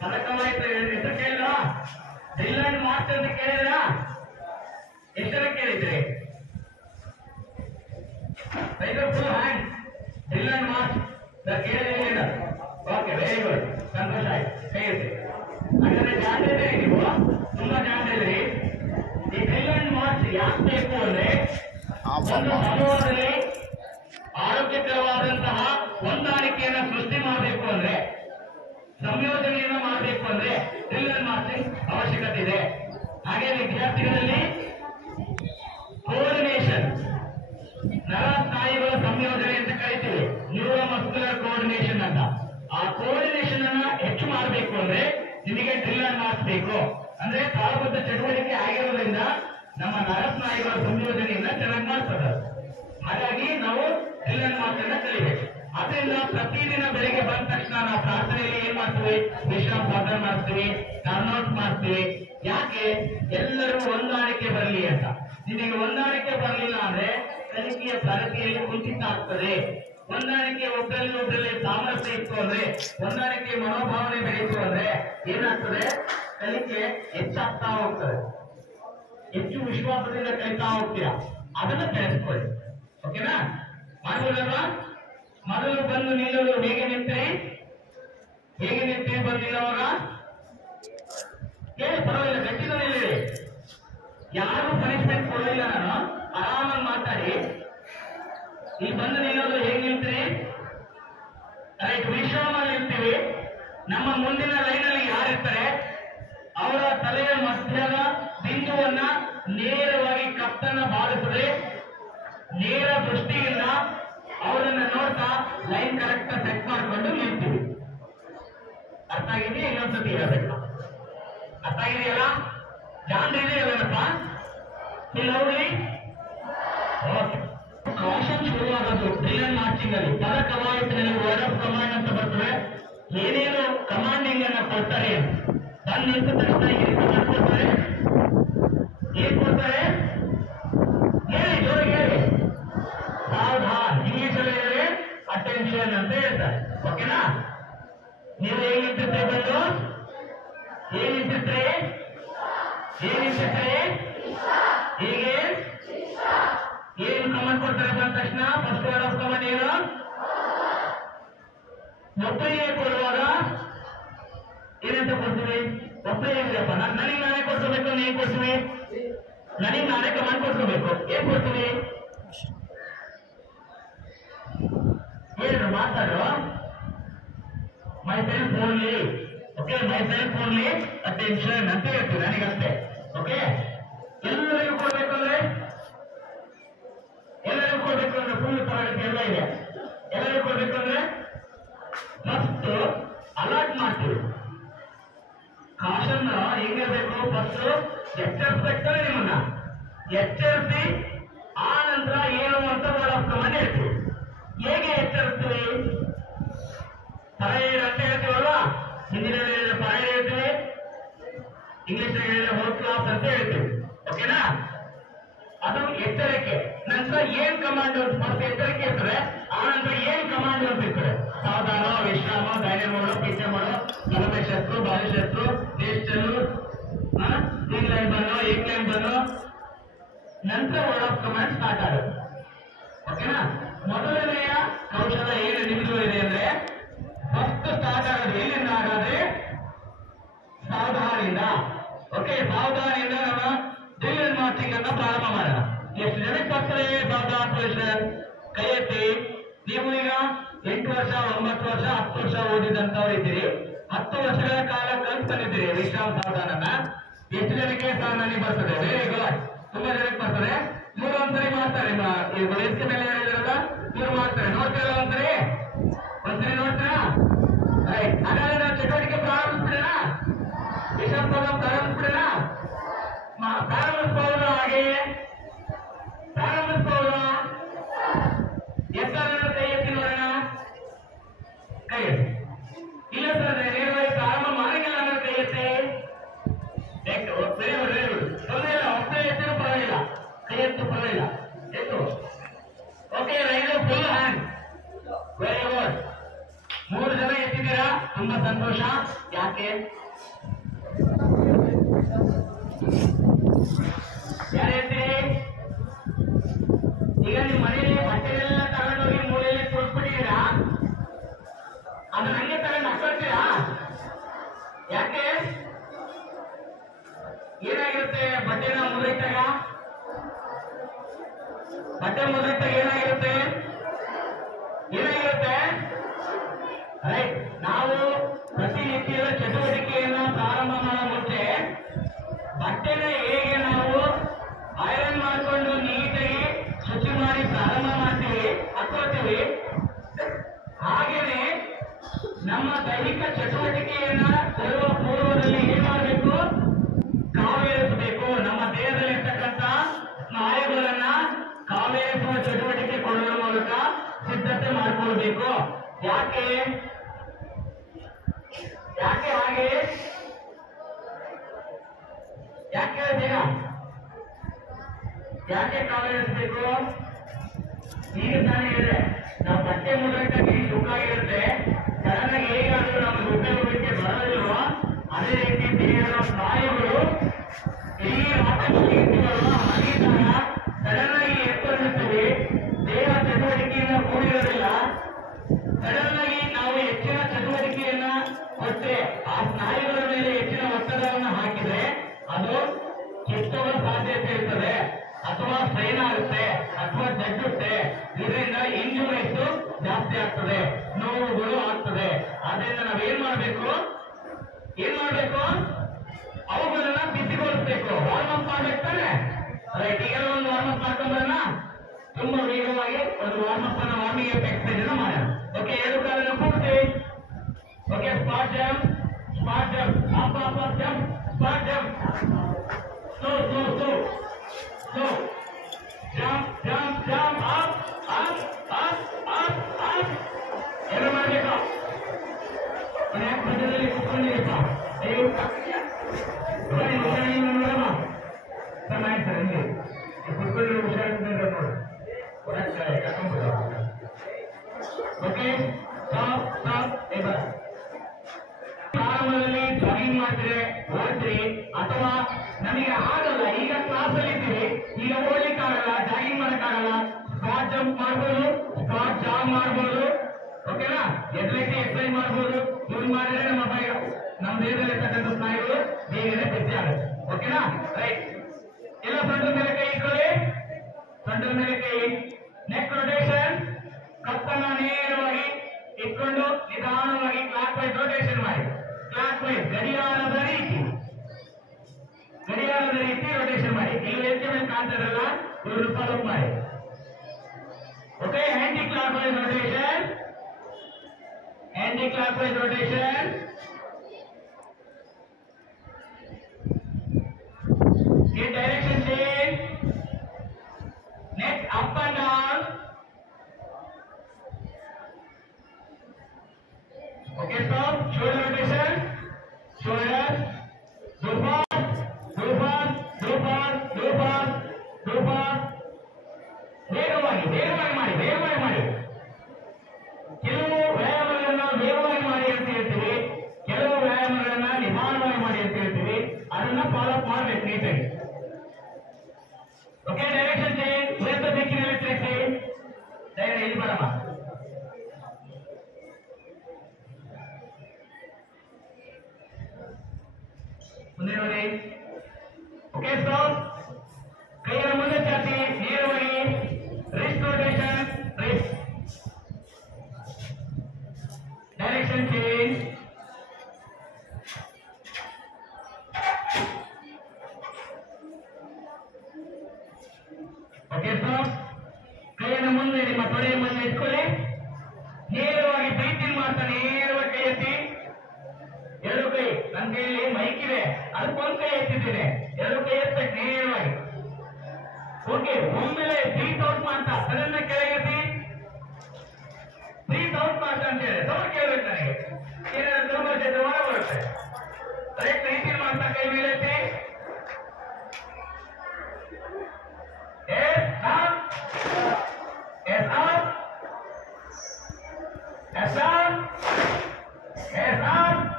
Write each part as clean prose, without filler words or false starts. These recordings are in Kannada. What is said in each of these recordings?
ಪದಕವಾಯ್ತು ಹೆಸರು ಕೇಳಿದ ಡ್ರಿಲ್ ಅಂಡ್ ಮಾರ್ಚ್ ಅಂತ ಕೇಳಿದ್ರ ಎಷ್ಟರ ಕೇಳಿದ್ರಿ full hand drill and March ಕೇಳಿದ್ರಿ ಓಕೆ ವೆರಿ ಗುಡ್ ಸಂತೋಷ ಆಯ್ತು ಕೈ ಹಾಗಾದ್ರೆ ಜಾಣ್ತಿದ್ರಿ ನೀವು ತುಂಬಾ ಜಾಣ್ತಿದ್ರಿ ಈ ಡ್ರಿಲ್ ಅಂಡ್ ಮಾರ್ಚ್ ಯಾಕೆ ಬೇಕು ಅಂದ್ರೆ ಒಂದು ಸಮೂಹದಲ್ಲಿ ಆರೋಗ್ಯಕರವಾದಂತಹ ಹೊಂದಾಣಿಕೆಯನ್ನು ಸೃಷ್ಟಿ ಮಾಡಬೇಕು ಅಂದ್ರೆ ಸಂಯೋಜನೆಯನ್ನು ಮಾಡಬೇಕು ಅಂದ್ರೆ ಡ್ರಿಲ್ ಅಂಡ್ ಮಾರ್ಚಿಂಗ್ ಅವಶ್ಯಕತೆ ಇದೆ. ಹಾಗೆ ವಿದ್ಯಾರ್ಥಿಗಳಲ್ಲಿ ಕೋಆರ್ಡಿನೇಷನ್ ನರ ಸ್ನಾಯುಗಳ ಸಂಯೋಜನೆ ಅಂತ ಕರಿತೀವಿ, ನ್ಯೂರೋ ಮಸ್ಕ್ಯುಲರ್ ಕೋಆರ್ಡಿನೇಷನ್ ಅಂತ. ಆ ಕೋಆರ್ಡಿನೇಷನ್ ಅನ್ನ ಹೆಚ್ಚು ಮಾಡಬೇಕು ಅಂದ್ರೆ ನಿಮಗೆ ಡ್ರಿಲ್ ಅಂಡ್ ಮಾರ್ಚ್ ಬೇಕು. ಅಂದ್ರೆ ತಾಳಬದ್ಧ ಚಟುವಟಿಕೆ ಆಗಿರೋದ್ರಿಂದ ನಮ್ಮ ನರ ಸ್ನಾಯುಗಳ ಸಂಯೋಜನೆಯನ್ನ ಚೆನ್ನಾಗಿ ಮಾಡ್ತದೆ. ಹಾಗಾಗಿ ನಾವು ಡ್ರಿಲ್ ಅಂಡ್ ಮಾರ್ಚ್ ಅನ್ನ ಕಲಿಬೇಕು. ಅದರಿಂದ ಪ್ರತಿದಿನ ಬೆಳಿಗ್ಗೆ ಬಂದ ತಕ್ಷಣ ನಾವು ಪ್ರಾರ್ಥನೆಯಲ್ಲಿ ಏನ್ ಮಾಡ್ತೀವಿ, ವಿಶ್ರಾಮ ಪ್ರಾರ್ಥನೆ ಮಾಡ್ತೀವಿ, ಟರ್ನ್ಔಟ್ ಮಾಡ್ತೀವಿ. ಯಾಕೆ? ಎಲ್ಲರೂ ಹೊಂದಾಣಿಕೆ ಬರಲಿ ಅಂತ. ನಿನಗೆ ಹೊಂದಾಣಿಕೆ ಬರಲಿಲ್ಲ ಅಂದ್ರೆ ಕಲಿಕೆಯ ಪ್ರಗತಿಯಲ್ಲಿ ಕುಂಠಿತ ಆಗ್ತದೆ. ಹೊಂದಾಣಿಕೆ ಒಬ್ಬರಲ್ಲಿ ಸಾಮರ್ಥ್ಯ ಇತ್ತು ಅಂದ್ರೆ, ಹೊಂದಾಣಿಕೆ ಮನೋಭಾವನೆ ಬೆಳೀತು ಅಂದ್ರೆ ಏನಾಗ್ತದೆ, ಕಲಿಕೆ ಹೆಚ್ಚಾಗ್ತಾ ಹೋಗ್ತದೆ. ಹೆಚ್ಚು ವಿಶ್ವಾಸದಿಂದ ಕಲಿತಾ ಹೋಗ್ತೀರಾ. ಅದನ್ನ ಬೆಳೆಸ್ಕೊಳ್ಳಿ. ಓಕೆನಾ? ಮಾಡ್ಬೋದಲ್ವಾ? ಮೊದಲು ಬಂದು ನಿಲ್ಲಲು ಹೇಗೆ ನಿಂತ್ರಿ ಬಂದು ನಿಲ್ಲವಾಗ ಹೇಳಿ, ಪರವಾಗಿಲ್ಲ, ಗಟ್ಟಿನ ನಿಲ್ಲಿ. ಯಾರು ಪನಿಷ್ಮೆಂಟ್ ಕೊಡಲಿಲ್ಲ, ನಾನು ಆರಾಮಾಗಿ ಮಾತಾಡಿ. ಇಲ್ಲಿ ಬಂದು ನಿಲ್ಲೋದು ಹೇಗೆ ನಿಲ್ತೀರಿ? ರೈಟ್, ವಿಶ್ರಾಮ ನಿಲ್ತೀವಿ. ನಮ್ಮ ಮುಂದಿನ ಲೈನಲ್ಲಿ ಯಾರಿರ್ತಾರೆ ಅವರ ತಲೆಯ ಮಧ್ಯದ ಬಿಂದುವನ್ನ ನೇರವಾಗಿ ಕತ್ತನ್ನ ಬಾಧಿಸದೆ ನೇರ ದೃಷ್ಟಿಯಿಂದ ಅವರನ್ನ ನೋಡ್ತಾ ಲೈನ್ ಕರೆಕ್ಟ್ ಸೆಟ್ ಮಾಡ್ಕೊಂಡು ನಿಲ್ತೀವಿ. ಅರ್ಥ ಆಗಿದೆಯಾ? ಇನ್ನೊಂದ್ಸತಿ ಹೇಳಬೇಕು. ಅರ್ಥ ಆಗಿದೆಯಲ್ಲ? ಜಾಣ್ರಿ ಅಲ್ಲಪ್ಪ ಇಲ್ಲಿ ಓಕೆ. ಕಾಷನ್ ಶುರುವಾಗೋದು ಡ್ರಿಲ್ ಅಂಡ್ ಮಾರ್ಚಿಂಗ್ ಅಲ್ಲಿ. ಪದ ಕವಾಯತಿನಲ್ಲಿ ವರ್ಡ್ ಆಫ್ ಕಮಾಂಡ್ ಅಂತ ಬರ್ತದೆ. ಏನೇನು ಕಮಾಂಡಿಂಗ್ ಅನ್ನ ಕೊಡ್ತಾರೆ, ಬಂದು ನಿಂತ ತಕ್ಷಣ ಏನು ಕಮಾಂಡ್ ಕೊಡ್ತಾರೆ, ಏನ್ ಕೊಡ್ತಾರೆ ಹೇಳಿ, ಜೋರಿಗೆ ಹೇಳಿ. ಸಾವಧಾನ್, ಇಂಗ್ಲಿಷ್ ಅಲ್ಲಿ ಹೇಳಿದ್ರೆ ಅಟೆನ್ಷನ್ ಅಂತ ಹೇಳ್ತಾರೆ. ಓಕೆನಾ? ನೀವು ಏನಿರ್ತಿದ್ರೆ ಬಂದು ಏನಿರ್ತಿದ್ರೆ ಹೀಗೆ ಏನು ಕಮೆಂಟ್ ಕೊಡ್ತಾರೆ ಬಂದ ತಕ್ಷಣ ಫಸ್ಟ್ ವರ್ಡ್ ಆಫ್ ಕಮೆಂಟ್ ಏನು? ಒಬ್ಬರಿಗೆ ಕೊಡುವಾಗ ಏನಂತ ಕೊಡ್ತೀವಿ? ಒಬ್ಬರೇ ಇಲ್ಲಪ್ಪ, ನನಗೆ ನಾನೇ ಕೊಡ್ಕೋಬೇಕು, ನೀನ್ ಕೊಡ್ತೀವಿ, ನನಗೆ ನಾನೇ ಕಮೆಂಟ್ ಕೊಡ್ಕೋಬೇಕು. ಏನ್ ಕೊಡ್ತೀವಿ ಹೇಳಿದ್ರು ಮಾತಾಡು. My self only. Okay, my self only attention ಅಂತ ಹೇಳ್ತೀವಿ ನನಗಷ್ಟೇ. ಓಕೆ, ಎಲ್ಲರಿಗೂ ಕೊಡ್ಬೇಕು ಅಂದ್ರೆ ಫುಲ್ ತರಗತಿ ಎಲ್ಲ ಇದೆ. ಎಲ್ಲರಿಗೂ ಕೊಡ್ಬೇಕು ಅಂದ್ರೆ ಫಸ್ಟ್ ಅಲರ್ಟ್ ಮಾಡ್ತೀವಿ. ಕಾಷನ್ ಹೆಂಗಿರ್ಬೇಕು? ಫಸ್ಟ್ ಎಚ್ಚರಿಸ್ಬೇಕಾದ್ರೆ ನಿಮ್ಮನ್ನ ಎಚ್ಚರಿಸಿ ಆ ನಂತರ ಏನು ಅಂತ ವರ್ಡ್ ಆಫ್ ಕಮಾಂಡ್ ಹೇಳ್ತೀವಿ. ಹೇಗೆ ಎಚ್ಚರಿಸ್ತೀವಿ? ಪರೇಡ್ ಅಂತ ಹೇಳ್ತೀವಲ್ವಾ? ಹಿಂದಿನಲ್ಲಿ ಹೇಳಿದ್ರೆ ಪರೇಡ್ ಹೇಳ್ತೀವಿ, ಇಂಗ್ಲಿಷ್ ಹೇಳಿದ್ರೆ ಹೋಲ್ ಕ್ಲಾಸ್ ಅಂತ ಹೇಳ್ತೀವಿ. ಓಕೆನಾ? ಅದು ಎಚ್ಚರಿಕೆ. ನಂತರ ಏನ್ ಕಮಾಂಡ್ ಫಸ್ಟ್ ಎಚ್ಚರಿಕೆ ಇರ್ತದೆ, ಆ ನಂತರ ಏನ್ ಕಮಾಂಡ್ ಅಂತ ಇರ್ತದೆ. ಸಾವಧಾನ, ವಿಶ್ರಾಮ, ಧೈರ್ಯ ಮಾಡು, ಪಿಚ್ಚೆ ಮಾಡು, ಕಲಮೆ ಶತ್ರು, ಬಾಲಿ ಶತ್ರು, ದೇಶರು, ಸ್ಟಿಂಗ್ ಲೈನ್ ಬನ್ನು, ಏಕ್ ಲೈನ್ ಬನ್ನು, ನಂತರ ವರ್ಡ್ ಆಫ್ ಕಮಾಂಡ್ ಸ್ಟಾರ್ಟ್ ಆಗುತ್ತೆ. ಓಕೆನಾ? ಮೊದಲನೆಯ ಕೌಶಲ ಏನು ನಿಮಗೂ ಇದೆ ಅಂದ್ರೆ ಫಸ್ಟ್ ಸ್ಟಾರ್ಟ್ ಆಗೋದು ಎಲ್ಲಿಂದ ಆಗಾದ್ರೆ ಸಾವಧಾನದಿಂದ. ಓಕೆ, ಸಾವಧಾನದಿಂದ ನಾವು ಡ್ರಿಲ್ ಅಂಡ್ ಮಾರ್ಚಿಂಗ್ ಅನ್ನ ಪ್ರಾರಂಭ ಮಾಡೋಣ. ಎಷ್ಟು ಜನಕ್ಕೆ ಬರ್ತಾರೆ ಸಾವಧಾನ ಪೊಸಿಷನ್? ಕೈ ಎತ್ತಿ. ನೀವು ಈಗ 8 ವರ್ಷ, 9 ವರ್ಷ, 10 ವರ್ಷ ಓದಿದಂತವ್ರು ಇದ್ದೀರಿ. 10 ವರ್ಷಗಳ ಕಾಲ ಕಲ್ತು ಬಂದಿದ್ದೀರಿ ವಿಶ್ರಾಮ ಸಾವಧಾನನ. ಎಷ್ಟು ಜನಕ್ಕೆ ನನಗೆ ಬರ್ತದೆ? ವೆರಿ ಗುಡ್, ತುಂಬಾ ಜನಕ್ಕೆ ಬರ್ತದೆ. ಇವರು ಒಂದ್ಸರಿ ಮಾಡ್ತಾರೆ, ವೇದಿಕೆ ಮೇಲೆ ಹೇಳಿದ್ರಲ್ಲ, ಇವ್ರು ಮಾಡ್ತಾರೆ. ನೋಡ್ತೀರ ಒಂದ್ಸರಿ ನೋಡ್ತೀರಾ? ರೈಟ್, ಹಾಗಾದ್ರೆ ನಾವು ಚಟುವಟಿಕೆ ಪ್ರಾರಂಭಿಸ್ಬಿಡೋಣ. ವಿಶ್ರಾಮ ಸಾವಧಾನ ಪ್ರಾರಂಭಿಸ್ಬಿಡೋಣ. ಪ್ರಾರಂಭಿಸಬಹುದು, ಹಾಗೆಯೇ ಪ್ರಾರಂಭಿಸಬಹುದು. ಎಷ್ಟರ ಕೈ ಎತ್ತಿ ನೋಡೋಣ. ಕೈ ಎತ್ತಿ. ಇಲ್ಲ ಸರ್, ನೇರವಾಗಿ ಪ್ರಾರಂಭ ಮಾಡಂಗಿಲ್ಲ ಅಂದ್ರೆ ಕೈ ಎತ್ತಿ. ತೊಂದರೆ ಇಲ್ಲ, ಒಬ್ಬರೇ ಎತ್ತಿರೂ ಪರವಾಗಿಲ್ಲ, ಕೈ ಎತ್ತು ಪರವಾಗಿಲ್ಲ, ಎತ್ತು. ಓಕೆ, ರೈಲು ಫುಲ್ ಹ್ಯಾಂಡ್. Very good. 3 ಜನ ಎತ್ತಿದ್ದೀರಾ, ತುಂಬಾ ಸಂತೋಷ. ಯಾಕೆ? ಯಾರು ಹೇಳ್ತೀರಿ? ಈಗ ನಿಮ್ಮ ಮನೆಯಲ್ಲಿ ಬಟ್ಟೆಗಳೆಲ್ಲ ತಗೊಂಡೋಗಿ ಮೂಲೆಯಲ್ಲಿ ತುಳಿಸ್ಬಿಟ್ಟಿದ್ದೀರಾ, ಅದನ್ನ ಹಂಗೆ ತಗೊಂಡು ಹಾಕೊಳ್ತೀರಾ? ಯಾಕೆ? ಏನಾಗಿರುತ್ತೆ ಬಟ್ಟೆನ ಮುರಿತಾಗ? ಬಟ್ಟೆ ಮುರಿತಾಗ ಏನಾಗಿರುತ್ತೆ? ರೈಟ್. ನಾವು ಪ್ರತಿನಿತ್ಯದ ಚಟುವಟಿಕೆಯನ್ನು ಪ್ರಾರಂಭ ಮಾಡೋ ಮುಂಚೆ ಬಟ್ಟೆನ ಹೇಗೆ ನಾವು ಐರನ್ ಮಾಡಿಕೊಂಡು ನೀಟಾಗಿ ಶುಚಿ ಮಾಡಿ ಪ್ರಾರಂಭ ಮಾಡ್ತೀವಿ, ಹಾಕೋತೀವಿ, ಹಾಗೇನೆ ನಮ್ಮ ದೈಹಿಕ ಚಟುವಟಿಕೆಯನ್ನ ಬರುವ ಪೂರ್ವದಲ್ಲಿ ಏನ್ ಮಾಡಬೇಕು? ಕಾವೇರಿಸಬೇಕು. ನಮ್ಮ ದೇಹದಲ್ಲಿರ್ತಕ್ಕಂಥ ಸ್ನಾಯುಗಳನ್ನ ಕಾವೇರಿಸುವ ಚಟುವಟಿಕೆ ಕೊಡುವ ಮೂಲಕ ಸಿದ್ಧತೆ ಮಾಡಿಕೊಳ್ಬೇಕು. ಯಾಕೆ ಹಾಗೆ? ಯಾಕೆ ಹೇಳ್ತೀರಾ? ಯಾಕೆ ಕಾವೇರಿಸಬೇಕು? ಈಗ ತಾನೇ ಹೇಳಿದೆ, ನಾವು ಬಟ್ಟೆ ಮುದ್ರಕ್ಕಾಗಿ ಸುಖಾಗಿರುತ್ತೆ, ಸಡನ್ ಆಗಿ ಹೇಗಾದ್ರೂ ನಮ್ಗೆ ಉಪಯೋಗಕ್ಕೆ ಬರೋದಿಲ್ವೋ ಅದೇ ರೀತಿ ದೇಹದ ಸ್ನಾಯುಗಳು ಈ ರಾತ್ರಿಗಳು ಮಲಗಿದಾಗ ಸಡನ್ ಆಗಿ ಏರ್ಪಡಿಸುತ್ತವೆ. ದೇಹ ಚಟುವಟಿಕೆಯಿಂದ ಕೂಡಿರೋದಿಲ್ಲ. ಸಡನ್ ಆಗಿ ನಾವು ಹೆಚ್ಚಿನ ಚಟುವಟಿಕೆಯನ್ನ ಕೊಟ್ಟರೆ, ಆ ಸ್ನಾಯುಗಳ ಮೇಲೆ ಹೆಚ್ಚಿನ ಒತ್ತಡವನ್ನು ಹಾಕಿದ್ರೆ ಅದು ಕಿತ್ತುವ ಸಾಧ್ಯತೆ ಇರ್ತದೆ, ಅಥವಾ ಸ್ಟ್ರೈನ್ ಆಗುತ್ತೆ, ಅಥವಾ ಜಗ್ಗುತ್ತೆ. ಇದರಿಂದ ಇಂಜುರೀಸ್ ಜಾಸ್ತಿ ಆಗ್ತದೆ, ನೋವುಗಳು ಆಗ್ತದೆ. ಆದ್ರಿಂದ ನಾವೇನ್ ಮಾಡಬೇಕು? ಅವುಗಳನ್ನ ಬಿಸಿಗೊಳಿಸಬೇಕು, ವಾರ್ಮಪ್ ಮಾಡ್ಬೇಕು ತಾನೆ. ರೈಟ್. ಈಗ ಒಂದು ವಾರ್ಮಪ್ ಮಾಡ್ಕೊಂಡ್ಬರೋಣ. ತುಂಬಾ ವೇಗವಾಗಿ ಒಂದು ವಾರ್ಮಪ್ ಅನ್ನ ವಾರ್ಮಿಂಗ್ ಅಪ್ ಎಕ್ಸರ್ಸೈಸ್ ಅನ್ನ ಮಾಡೋಣ. ಓಕೆ, ಎರಡು ಕಾಲನ್ನು ಕೂಡ್ತೀವಿ. Okay, spot jump, up up up jump, spot jump, slow jump, up. ಏನು ಮಾಡಬೇಕು? ಮಧ್ಯದಲ್ಲಿ ಕುತ್ಕೊಂಡಿರಪ್ಪ. ಓಕೆ, ಪ್ರಾರಂಭದಲ್ಲಿ ಜಾಗಿಂಗ್ ಮಾಡ್ತೀರಿ, ಓಡ್ತೀರಿ, ಅಥವಾ ನಮಗೆ ಆಗಲ್ಲ, ಈಗ ಕ್ಲಾಸ್ ಅಲ್ಲಿ ಇದ್ದೀವಿ, ಈಗ ಓಡ್ಲಿಕ್ಕೆ ಆಗಲ್ಲ, ಜಾಗಿಂಗ್ ಮಾಡಕ್ಕಾಗಲ್ಲ, ಸ್ಕ್ವಾಟ್ ಜಂಪ್ ಮಾಡ್ಬೋದು, ಸ್ಕ್ವಾಟ್ ಜಾಗ್ ಮಾಡ್ಬೋದು. ಓಕೆನಾ? ಎಥ್ಲೆಟಿಕ್ ಎಕ್ಸರ್ಸೈಸ್ ಮಾಡ್ಬೋದು. ಇವ್ರು ಮಾಡಿದ್ರೆ ನಮ್ಮ ದೇಹದಲ್ಲಿರ್ತಕ್ಕಂಥ ಸ್ನಾಯುಗಳು ಬೇಗನೆ ಬಿಸಿ ಆಗುತ್ತೆ. ಓಕೆನಾ? ರೈಟ್. ಎಲ್ಲ ಸೊಂಟದ ಮೇಲೆ ಕೈ ಇಟ್ಕೊಳ್ಳಿ. ಸೊಂಟದ ಮೇಲೆ ಕೈ. Neck rotation. ಕತ್ತನ್ನ ನೇರವಾಗಿ ಇಟ್ಕೊಂಡು ನಿಧಾನವಾಗಿ ಕ್ಲಾಕ್ ವೈಸ್ ರೊಟೇಷನ್ ಮಾಡಿ. ಕ್ಲಾಕ್ ವೈಸ್ ಗಡಿಯಾರದ ರೀತಿ ರೊಟೇಷನ್ ಮಾಡಿ. ಇಲ್ಲಿ ಹೆಚ್ಚು ಮೇಲೆ ಕಾಣ್ತಾರಲ್ಲ, ಇವರು ಫಾಲೋ ಮಾಡಿ. Okay, anti clockwise rotation. Get direction change. Neck up and down. Okay, stop. Shoulder rotation. Shoulder. Do fast. ವೇಗವಾಗಿ ಮಾಡಿ. ಕೆಲವು ವ್ಯಾಯಾಮಗಳನ್ನ ವೇಗವಾಗಿ ಮಾಡಿ ಅಂತ ಹೇಳ್ತೀವಿ, ಕೆಲವು ವ್ಯಾಯಾಮಗಳನ್ನ ನಿಧಾನವಾಗಿ ಮಾಡಿ ಅಂತ ಹೇಳ್ತೀವಿ. ಅದನ್ನ ಫಾಲೋ ಅಪ್ ಮಾಡಬೇಕು ನೀಟಾಗಿ. Okay, direction change. ವಿರುದ್ಧ ದಿಕ್ಕಿನಲ್ಲಿ ತಿರುಗಿಸಿ. ಇಲ್ಲಿ ಬರಮ್ಮ. ಮುಂದೆ ನೋಡಿ. Okay, stop. ಕೈಯನ್ನು ಮುಂದೆ ಚಾಚಿ ನೇರವಾಗಿ. Wrist rotation. Direction change. Okay, stop. ಕೈಯನ್ನು ಮುಂದೆ ನಿಮ್ಮ ತೊಡೆಯ ಮುಂದೆ ಇಟ್ಕೊಳ್ಳಿ. ನೇರವಾಗಿ ಬ್ರೀತಿಂಗ್ ಮಾಡ್ತಾ ನೇರವಾಗಿ ಕೈ ಎತ್ತಿ. ಎರಡು ಕೈ. ನನ್ನ ಕೈಯಲ್ಲಿ ಮೈಕ್ ಇದೆ, ಅದಕ್ಕೊಂದು ಕೈ ಎತ್ತಿದ್ದೇನೆ. ಎರಡು ಕೈ ಎತ್ತಬೇಕು ನೇರವಾಗಿ. ಓಕೆ, ಒಮ್ಮೆಲೆ ಬ್ರೀತ್ ಔಟ್ ಮಾಡ್ತಾ ಸಡನ್ ಕೆಳಗೆ ಬ್ರೀತ್ ಔಟ್ ಮಾಡ್ತಾ ಅಂತ ಹೇಳಿ ಸೌಂಡ್ ಕೇಳಬೇಕು ನನಗೆ. ಏನಾದ್ರು ತುಂಬ ಜೊತೆ ಒಳ ಬರುತ್ತೆ. ಕರೆಕ್ಟ್ ರೀತಿ ಮಾಡ್ತಾ ಕೈ ಮೇಲೆ ಎತ್ತಿ. Yes, up.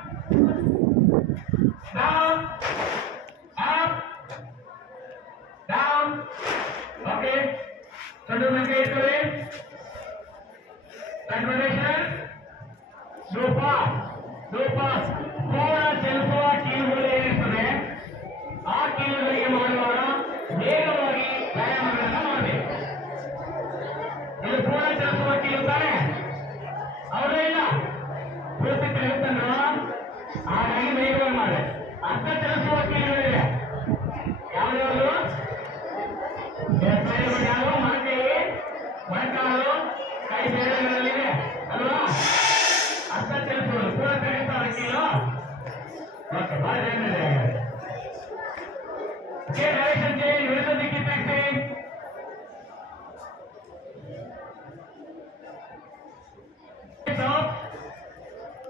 ಕಂಟ್ರೋಲೇಷನ್ ಲೂಪಾಸ್ ಪೂರ್ಣ ಚಲಿಸುವ ಕೀಲುಗಳು ಏನಿರ್ತದೆ ಆ ಕೀಲುಗಳಿಗೆ ಮಾಡುವಾಗ ವೇಗವಾಗಿ ವ್ಯಾಯಾಮಗಳನ್ನು ಮಾಡಬೇಕು. ಇದು ಪೂರ್ಣ ಚಲಿಸುವ ಕೀಲು ತಾನೆ, ಹೌದಾ ಇಲ್ಲ? ಪೂರ್ತಿ ತಿರುಗುತ್ತಂದ್ರು ಹಾಗಾಗಿ ವೇಗವಾಗಿ ಮಾಡಿ. ಅರ್ಧ ಚಲಿಸುವ ಕೀಲುಗಳಿವೆ, ಯಾವ್ಯಾವುದು? ಯಾವ ಮೊಣಕೈ, ಮೊಣಕಾಲು, ಕೈ ಬೇರೆಗಳಿವೆ ಅಲ್ವಾ? ಅರ್ಧ ಚಲಿಸುವುದು ಪೂರ್ಣ ತಿರುಗುತ್ತಾರೆ ಕೀಲು. ಓಕೆ, ಬಹಳ ಏನಿದೆ ಡೈರೆಕ್ಷನ್ ಚೇಂಜ್, ವಿರುದ್ಧ ದಿಕ್ಕಿ ತೆಗೆಸಿ.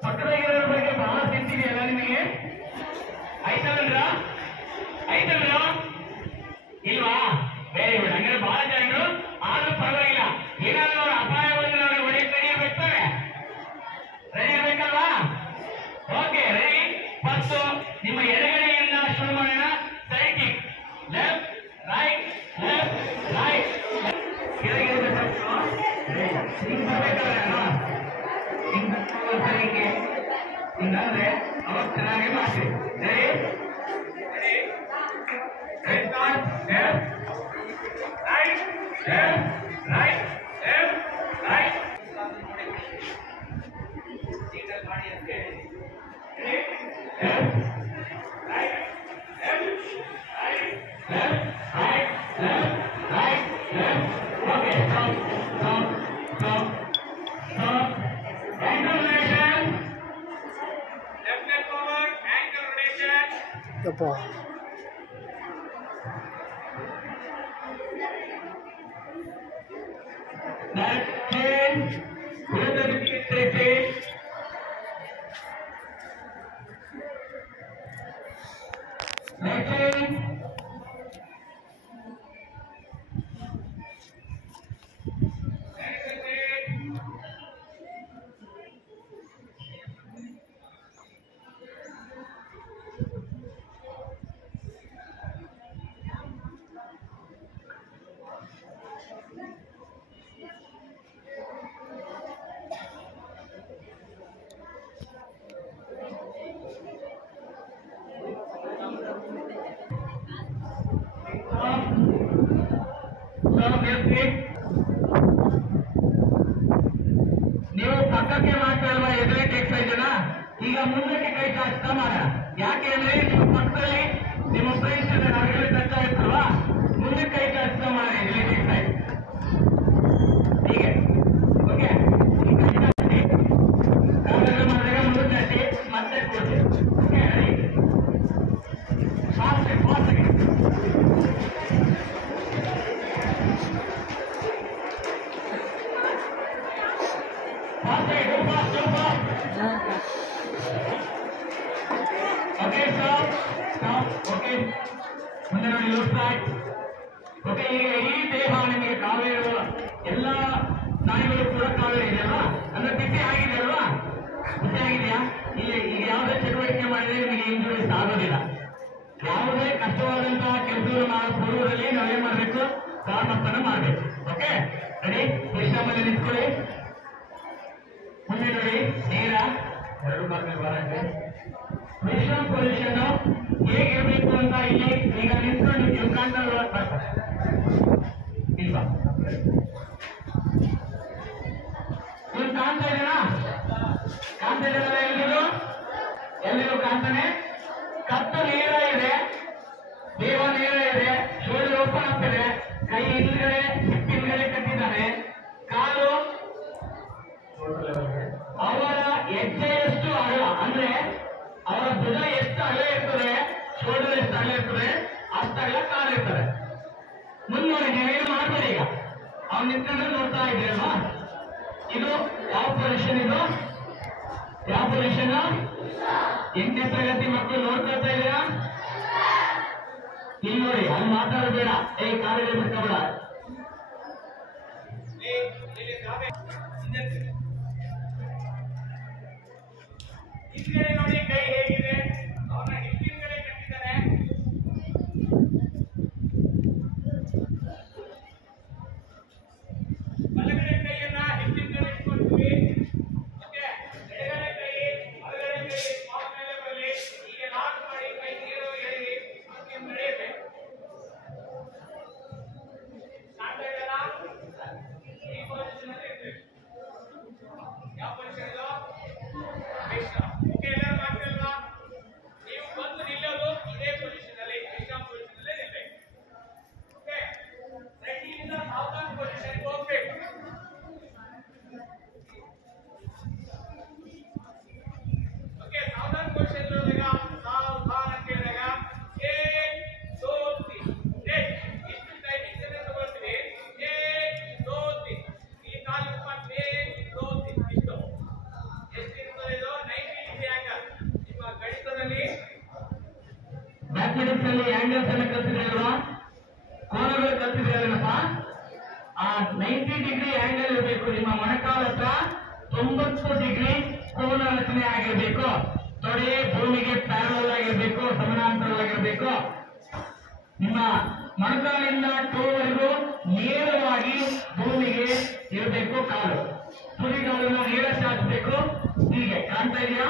ಪಕ್ಕದಾಗಿರೋ ಬಗ್ಗೆ ಬಹಳ ಸಿಕ್ತಿದೆಯಲ್ಲ ನಿಮಗೆ? ಆಯ್ತಲ್ರ ಇಲ್ವಾ? Very good. ಹಂಗಾರೆ ಬಹಳ ಜನರು ಆದ್ರೂ ಪರವಾಗಿಲ್ಲ, ಏನಾದ್ರೂ ಅವ್ರ ಅಪಾಯ ಬಂದ್ರೆ ಅವ್ರಿಗೆ ಹೊಡೆಯಕ್ಕೆ ರೆಡಿ ಇರ್ಬೇಕಾರೆ, ರೆಡಿ ಇರ್ಬೇಕಲ್ವಾ? Okay, ready. ಫಸ್ಟ್ ನಿಮ್ಮ ಎಡಗಡೆಯಿಂದ ಶುರು ಮಾಡೋಣ. ಸೈಡ್ ಕಿಕ್, ಲೆಫ್ಟ್ ರೈಟ್ ಕೆಳಗೆ ಹಿಂಗಂದ್ರೆ ಅವಾಗ ಚೆನ್ನಾಗಿ ಮಾಡ್ತೀವಿ. ನೀವು ಪಕ್ಕಕ್ಕೆ ಮಾಡ್ತಾ ಇಲ್ವಾ ಎದುರೇಟ್ ಎಕ್ಸೈಸ್ ಅನ್ನ? ಈಗ ಮುಂದಕ್ಕೆ ಕೈ ಚಾಚ್ತಾ ಮಾಡ. ಯಾಕೆ ಅಂದ್ರೆ ನಿಮ್ಮ ಪಕ್ಕದಲ್ಲಿ ನಿಮ್ಮ ಫ್ರೆಂಡ್ಸ್ ನರಗಳು ಟಚ್ ಆಗಿರ್ತಲ್ವಾ, ಮುಂದಕ್ಕೆ ಕೈ ಚಾಚ್ತಾ ಮಾಡ ಎದುರೇಟ್ ಎಕ್ಸೈಸ್. ಹೀಗೆ ಓಕೆ, ಮಾಡಿದಾಗ ಮುಂದೆ ಚಾಚಿ ಮತ್ತೆ ಕೊಡ್ತೀವಿ. ಓಕೆ, ಫಾಸ್ಟ್ ಆಗಿ ಮುಂದೆ ನೋಡಿ, ಲೆಫ್ಟ್ ರೈಟ್. ಓಕೆ, ಈಗ ಈ ದೇಹ ನಿಮಗೆ ಕಾವೇ ಇರುವ ಎಲ್ಲ ಸ್ನಾಯುಗಳು ಕೂಡ ಕಾವೇ ಇದೆ ಅಲ್ವಾ? ಅಂದ್ರೆ ಬಿಸಿ ಆಗಿದೆ ಅಲ್ವಾ? ಬಿಸಿ ಆಗಿದೆಯಾ? ಇಲ್ಲಿ ಈಗ ಯಾವುದೇ ಚಟುವಟಿಕೆ ಮಾಡಿದ್ರೆ ನಿಮಗೆ ಇಂಜುರೀಸ್ ಆಗೋದಿಲ್ಲ. ಯಾವುದೇ ಕಷ್ಟವಾದಂತಹ ಕೆಲಸಗಳು ಪೂರ್ವದಲ್ಲಿ ನಾವೇನ್ ಮಾಡಬೇಕು? ವಾರ್ಮಪ್ಪನ್ನು ಮಾಡಬೇಕು. Okay, ready? ವಿಶ್ರಾಮದಲ್ಲಿ ನಿಂತ್ಕೊಳ್ಳಿ. ಮುಂದೆ ನೋಡಿ, ನೇರ ಎರಡು ಮಾರ್ಗ ಬರಕ್ಕೆ ವಿಶ್ರಾಮ ಪೊಸಿಷನ್ ಹೇಗಿರ್ಬೇಕು ಅಂತ ಇಲ್ಲಿ ಈಗ ನಿಂತ್ಕೊಂಡು ನೀವು ಕಾಣ್ತಾ ಇಲ್ವಾ? ನೀವು ಕಾಣ್ತಾ ಇದ್ದೀರಾ? ಕಾಣ್ತಾ ಇದ್ದೀರಲ್ಲ? ಎಲ್ಲಿರೋ ಕಾಣ್ತಾನೆ? ಕತ್ತು ನೇರ ಇದೆ, ದೇಹ ನೇರ ಇದೆ, ಶೋಲ್ಡರ್ ಓಪನ್ ಆಗ್ತಿದೆ, ಕೈ ಹಿಂದ್ಗಡೆ ಹಿಂದ್ಗಡೆ ಕಟ್ಟಿದ್ದಾನೆ, ಕಾಲು ಅವರ ಹೆಜ್ಜೆಯಷ್ಟು ಅಗಲ, ಅಂದ್ರೆ ಅವರ ಭುಜ ಎಷ್ಟು ಅಗಲ ಇರ್ತದೆ, ಶೋಲ್ಡರ್ ಎಷ್ಟು ಅಗಲ ಇರ್ತದೆ, ಅಷ್ಟು ಅಗಲ ಕಾಲು ಇರ್ತದೆ. ಮುಂದೆ ನೋಡಿ, ನೀವೇನು ಮಾಡ್ಬೇಡಿ. ಈಗ ಅವ್ನು ನಿಂತ್ಕೊಂಡ್ರೆ ನೋಡ್ತಾ ಇದ್ದೀರಲ್ವಾ? ಇದು ಯಾವ ಪೊಸಿಷನ್? ಇದು ಯಾವ ಪೊಸಿಷನ್? 8ನೇ ತರಗತಿ ಮಕ್ಕಳು ನೋಡ್ಕೊಳ್ತಾ ಇದ್ದೀರಾ? ಇಲ್ಲಿ ನೋಡಿ, ಅಲ್ಲಿ ಮಾತಾಡಬೇಡ, ಕಾಲೇಜ್ ಬಿಡ್ಕೋಬೇಡ. ನೋಡಿ ಕೈ ಹೇಗಿದೆ, ಅವನ ಹಿಂದಿನ ಕಡೆ ಕಟ್ಟಿದ್ದಾನೆ. ಅಲ್ಲಿ ಆಂಗಲ್ಸ್ ಅನ್ನ ಕಲ್ತಿದ್ರಲ್ವಾ, ಕೋನಗಳು ಕಲ್ತಿದ್ರಲ್ಲಪ್ಪ. ಆ 90 ಡಿಗ್ರಿ ಆಂಗಲ್ ಇರಬೇಕು. ನಿಮ್ಮ ಮೊಣಕಾಲ ಹತ್ರ 90 ಡಿಗ್ರಿ ಕೋನ ರಚನೆ ಆಗಿರ್ಬೇಕು. ತೊಡೆ ಭೂಮಿಗೆ ಪ್ಯಾರಲ್ ಆಗಿರ್ಬೇಕು, ಸಮಾನಾಂತರವಾಗಿರ್ಬೇಕು. ನಿಮ್ಮ ಮೊಣಕಾಲಿಂದ ಟೋವರೆಗೂ ನೇರವಾಗಿ ಭೂಮಿಗೆ ಇರಬೇಕು. ಕಾಲು ತುದಿಗಳನ್ನು ನೇರ ಚಾಚಬೇಕು. ಹೀಗೆ ಕಾಣ್ತಾ ಇದೆಯಾ?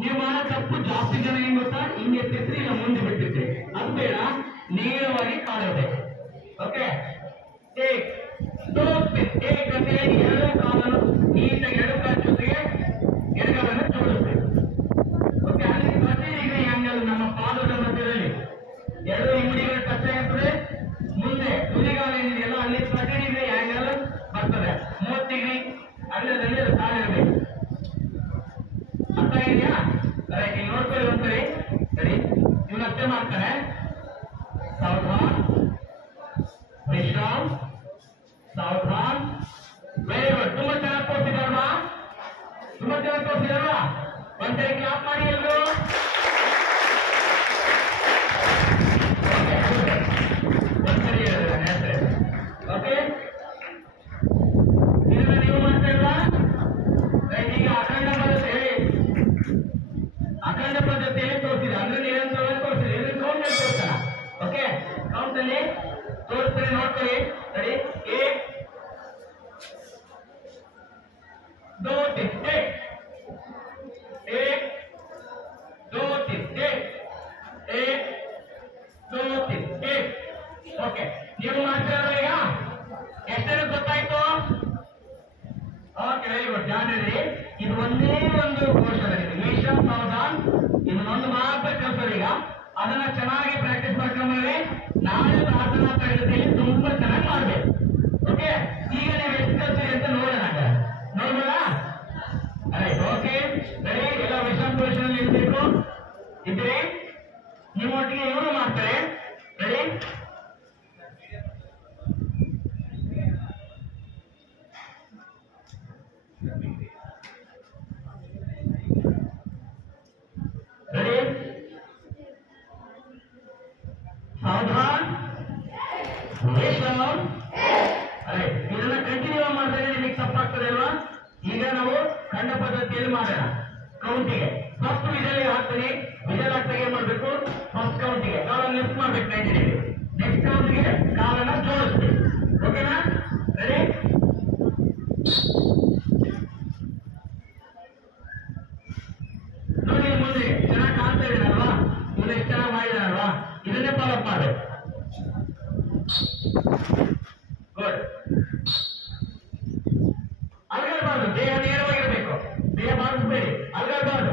ನೀವು ಮಾಡೋ ತಪ್ಪು ಜಾಸ್ತಿ ಜನ ಏನ್ ಗೊತ್ತಾ, ಹಿಂಗೆ ಎತ್ತಿರ್ತೀರಿ, ಇಲ್ಲ ಮುಂದೆ ಬಿಟ್ಟಿರ್ತೀರಿ. ಅದು ಬೇಡ, ನೇರವಾಗಿ ಕಾಲಿರಬೇಕು. ಓಕೆ, ಅಂತೇಳಿ ಎರಡು ಕಾಲನ್ನು ನೀಟಾಗಿ ಎರಡು ಕಾಲ ಜೊತೆಗೆ ಎಡಗಾಲನ್ನು ಜೋಡಿಸ್ಬೇಕು. ಓಕೆ, ಅಲ್ಲಿ 30 ಡಿಗ್ರಿ ಆಂಗಲ್ ನಮ್ಮ ಪಾದದ ಮಧ್ಯದಲ್ಲಿ ಎರಡು ಇಮ್ಮಡಿಗಳು ಟಚ್ ಆಗಿರ್ತದೆ. ಮುಂದೆ ತುದಿಗಾಲ ಏನಿದೆಯಲ್ಲ ಅಲ್ಲಿ 30 ಡಿಗ್ರಿ ಆಂಗಲ್ ಬರ್ತದೆ. 30 ಡಿಗ್ರಿ ಅಲ್ಲದಲ್ಲಿ ಅದು ಕಾಲಿರಬೇಕು. ಅರ್ಥ ಇದೆಯಾ? ರೈಟ್, ಇಲ್ಲಿ ನೋಡ್ಕೊಳ್ಳಿ ಒಂದ್ಸರಿ. ಸರಿ, ಇವನು ಅರ್ಥ ಮಾಡ್ತಾನೆ. ಸಾವಧಾನ್, ವಿಶ್ರಾಮ್, ಸಾವಧಾನ್. Very good. ತುಂಬಾ ಚೆನ್ನಾಗಿ ತೋರಿಸಿದಲ್ವಾ? ತುಂಬಾ ಚೆನ್ನಾಗಿ ತೋರಿಸಿದಲ್ವಾ? ಒಂದ್ಸರಿ ಕ್ಲಾಪ್ ಮಾಡಿ ಎಲ್ರು. ಒಂದ್ಸರಿ ಹೇಳಿದ್ರೆ ಹೆಸರು. ಓಕೆ, ಇದನ್ನ ನೀವು ಮಾಡ್ತಾ ಇಲ್ವಾ? ಈಗ ಅಖಂಡ ಪದ್ಧತಿಯಲ್ಲಿ ತೋರಿಸಿದೆ. ಅಂದ್ರೆ ನಿರಂತರವಾಗಿ ತೋರಿಸಿದೆ. ಇದನ್ನು ಕೌಂಟ್ ಅಲ್ಲಿ ತೋರಿಸೋಣ. ಓಕೆ, ಕೌಂಟ್ ಅಲ್ಲಿ ತೋರಿಸ್ತಾರೆ, ನೋಡ್ಕೊಳ್ಳಿ. ಸರಿ, 1 2 3 1 2 3 1 2 3 ಓಕೆ, ನೀವು ಮಾಡ್ತೀರ ಈಗ? ಎಷ್ಟೇನು ಗೊತ್ತಾಯ್ತು? Okay, very good. ಜಾಣಿರಿ, ಇದು ಒಂದೇ ಒಂದು ಕೋಶದಲ್ಲಿ ವಿಶ್ರಾಮ್, ಸಾವಧಾನ್, ಇದನ್ನೊಂದು ಮಾತ್ರ ಕಲ್ಸೋದು. ಈಗ ಅದನ್ನ ಚೆನ್ನಾಗಿ ಪ್ರಾಕ್ಟೀಸ್ ಮಾಡ್ಕೊಂಡ್ರೆ ನಾಳೆ ಪ್ರಾರ್ಥನಾ ತರಗತಿಯಲ್ಲಿ ತುಂಬಾ ಚೆನ್ನಾಗಿ ಮಾಡ್ಬೇಕು. ಓಕೆ, ಈಗ ನೀವು ಎಷ್ಟು ಕಲ್ತೀರಿ ಅಂತ ನೋಡೋಣ. ನೋಡ್ಬೋದಾ? Right, okay, ready. ಎಲ್ಲ ವಿಶ್ರಾಮ್ ಪೊಸಿಷನ್ ಇರಬೇಕು. ಇದ್ರೆ ನಿಮ್ಮೊಟ್ಟಿಗೆ ಇವರು ಮಾಡ್ತಾರೆ. ರೆಡಿ, ರೆಡಿ, ಸಾವಧಾನ್, ವಿಶ್ರಾಮ್. ರೈಟ್, ಇದನ್ನ ಕಂಟಿನ್ಯೂ ಮಾಡಿದ್ರೆ ನಿಮಗೆ ತಪ್ಪಾಗ್ತದೆ ಅಲ್ವಾ? ಈಗ ನಾವು ಖಂಡ ಪದ್ಧತಿಯಲ್ಲಿ ಮಾಡೋಣ. ಕೌಂಟಿಗೆ ಫಸ್ಟ್ ವಿಜಲ್ ಹಾಕ್ತೀನಿ. ವಿಜಲ್ ಹಾಕ್ದಾಗ ಏನ್ ಮಾಡ್ಬೇಕು? ಫಸ್ಟ್ ಕೌಂಟಿಗೆ ಕಾಲನ್ನು ಲಿಫ್ಟ್ ಮಾಡ್ಬೇಕು 90 ಡಿಗ್ರಿ. ನೆಕ್ಸ್ಟ್ ಕೌಂಟಿಗೆ ಕಾಲನ್ನ ಜೋಡಿಸ್ಬೇಕು. ಓಕೆನಾ? ರೆಡಿ, ನೋಡಿ ಮುಂದೆ ಚೆನ್ನಾಗಿ ಕಾಣ್ತಾ ಇದ್ದೀನಲ್ವಾ? ಇವನು ಎಷ್ಟು ಚೆನ್ನಾಗಿ ಮಾಡಿದಾರಲ್ವಾ? ಇದನ್ನೇ ಫಾಲೋ ಅಪ್ ಮಾಡಬೇಕು. ಗುಡ್. ಅಲ್ಗಲ್ಬಾರ್ದು, ದೇಹ ನೇರವಾಗಿರ್ಬೇಕು. ದೇಹ ಬಾರಿಸಬೇಡಿ, ಅಲ್ಗಲ್ಬಾರ್ದು.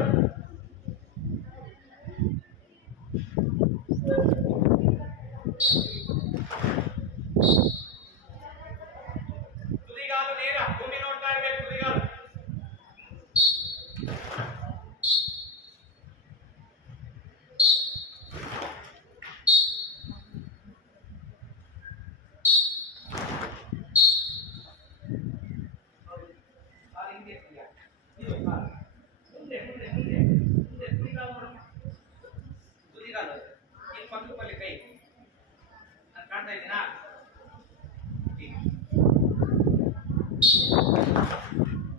ತುದಿಗಾಲು ನೇರ, ಭೂಮಿ ನೋಡ್ತಾ ಇರ್ಬೇಕು. ತುದಿಗಾಲು ಪಕ್ಕದಲ್ಲಿ ಕೈ ಕಾಣ್ತಾ ಇದ್ದೀನಾ?